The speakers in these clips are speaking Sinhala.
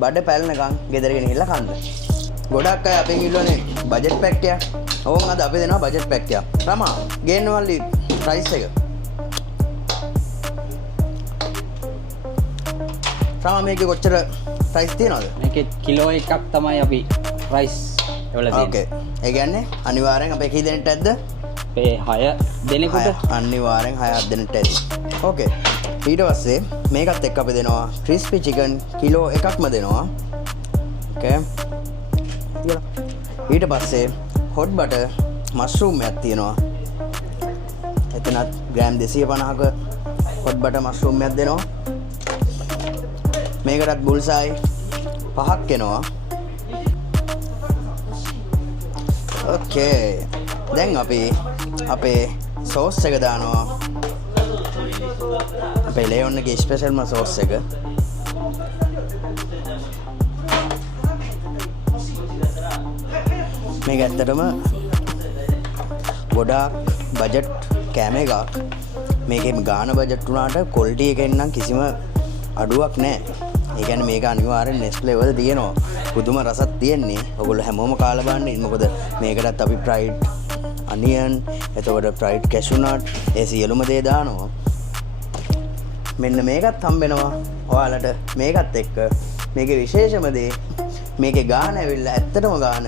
බඩ පැලනකම් ගෙදරගෙන ගිහිල්ලා කන්න. ගොඩක් අය අපෙන් ඉල්ලන්නේ බජට් පැක් එකක්. ඕන් අද අපි දෙනවා බජට් පැක් එකක්. රමා ගේන්නවලු ප්‍රයිස් එක. රමා මේකේ කොච්චර ප්‍රයිස් තියනවද? මේකේ කිලෝ එකක් තමයි අපි ප්‍රයිස් එවලා තියෙන්නේ. ඕකේ. ඒ කියන්නේ අනිවාර්යෙන් අපේ කී දෙනෙක්ට ඇද්ද? අපේ 6 දෙනෙකුට. අනිවාර්යෙන් 6 දෙනෙක්ට ඇති. ඕකේ. ඊට පස්සේ මේකත් එක්ක අපි දෙනවා ක්‍රිස්පි චිකන් කිලෝ එකක්ම දෙනවා. ඕකේ. ඊට පස්සේ හොට් බටර් මෂ්රූම් එකක් තියෙනවා. එතනත් ග්‍රෑම් 250ක හොට් බටර් මෂ්රූම් එකක් දෙනවා. මේකටත් බුල්සයි 5ක් එනවා. ඕකේ. දැන් අපි අපේ සෝස් එක දානවා. අපේ ලේයොන් එකේ ස්පෙෂල්ම සෝස් එක. මේක ඇත්තටම ගොඩාක් බජට් කෑම එකක්. මේකේ ගාන බජට් වුණාට ක්වොලිටි එකෙන් නම් කිසිම අඩුවක් නැහැ. ඒ කියන්නේ මේක අනිවාර්යෙන් නෙස්ලේ වල තියෙනවා. පුදුම රසක් තියෙන්නේ. ඔයගොල්ලෝ හැමෝම කාලා බලන්න. මොකද මේකටත් අපි ෆ්‍රයිඩ් අනියන්, එතකොට ෆ්‍රයිඩ් කැෂු නට්, ඒ සියලුම දේ දානවා. මෙන්න මේකත් හම්බෙනවා ඔයාලට. මේකත් එක්ක මේකේ විශේෂම දේ මේකේ ගාන ඇවිල්ලා ඇත්තටම ගාන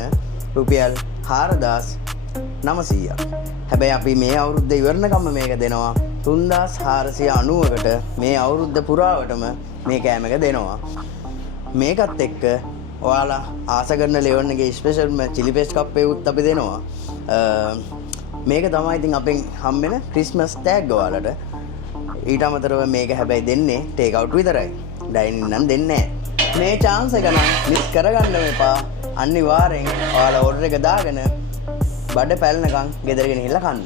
රුපියල් 4900ක්. හැබැයි අපි මේ අවුරුද්ද ඉවරනකම් මේක දෙනවා 3490කට. මේ අවුරුද්ද පුරාවටම මේ කෑම එක දෙනවා. මේකත් එක්ක ඔයාලා ආස කරන ලෙවන් එකේ ස්පෙෂල්ම චිලි පේස්ට් කප් එකකුත් අපි දෙනවා. මේක තමයි ඉතින් අපෙන් හම්බෙන ක්‍රිස්මස් ටැග් ඔයාලට. ඊට අමතරව මේක හැබැයි දෙන්නේ ටේක් අවුට් විතරයි. ඩයිනින් නම් දෙන්නේ නැහැ. මේ chance එක නම් මිස් කරගන්න එපා. අනිවාර්යෙන් ඔයාලා ඕඩර් එක දාගෙන බඩ පැලනකම් ගෙදරගෙන ගිහිල්ලා කන්න.